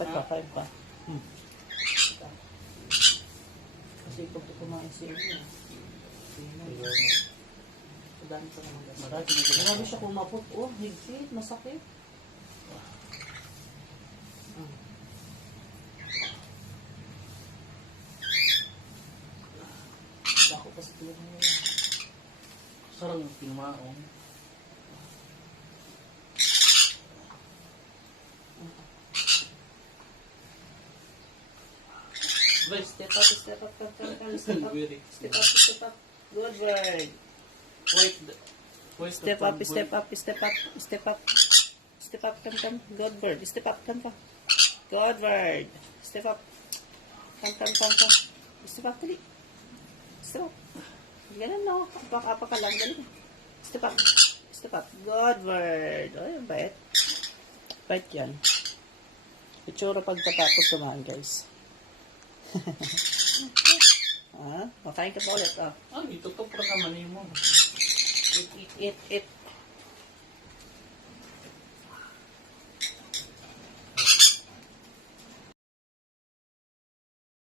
Pagkakain pa. Kasi ito kumain siya niya. Dami pa naman kasi. Marami siya kumapot. Oh, higpit. Masakit. Bako pa sa tulong niya. Sarang yung tinumaong. Step up, step up, step up. Step up. Good word. Wait, Step up, step up, step up, step up. Step up, come. Good word. Step up, come. Good word. Step up. Come. Step up, dali. Step up. Ganun no. Apa ka lang, dali. Step up. Step up. Good word. Ay, ang bait. Bait yan. Itsura pagkatapos kumain, guys. Makain ka po ulit. Ito to para naman mo. Eat.